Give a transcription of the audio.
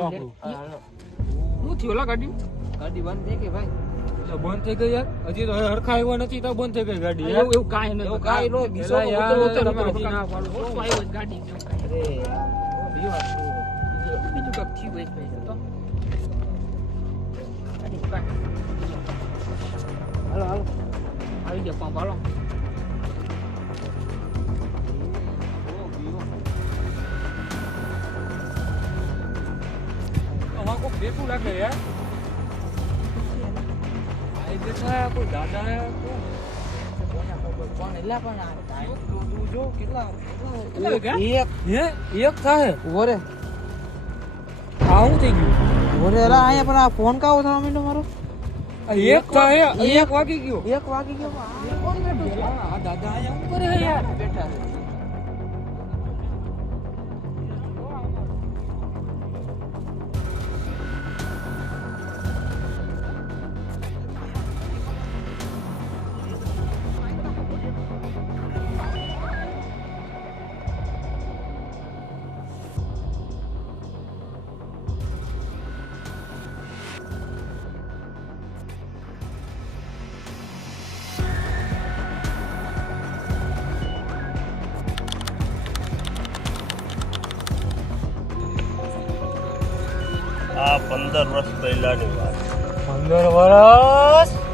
હું થયો લા ગાડી બંધ થઈ ગઈ ભાઈ બંધ થઈ ગઈ યાર હજી તો હરખા આવ્યો નથી તો બંધ થઈ ગઈ ગાડી એવું કાંઈ નથી એવું કાંઈ નો બીસો ના પાડો આવ્યો ગાડી જેવું કાંઈ અરે બીજું કાંઈક થયું હોય ભાઈ તો હાલો આવી જાવ પંપ હાલો અમારે કોઈ બેઠું લાગે યાર બેઠા કોઈ દાદા કોણ એટલા પણ તું જો કેટલા એક થાય ઉભો રે આવું થઈ ગયું ઉભો રે અલા અહીંયા પણ આ ફોન કાવો થવા માંડ્યો મારો એક થાય એક વાગી ગયો આ કોણ બેઠું છે આ દાદા અહીંયા શું કરે યાર બેઠા છે આ 15 વર્ષ પહેલાની વાત 15 વર્ષ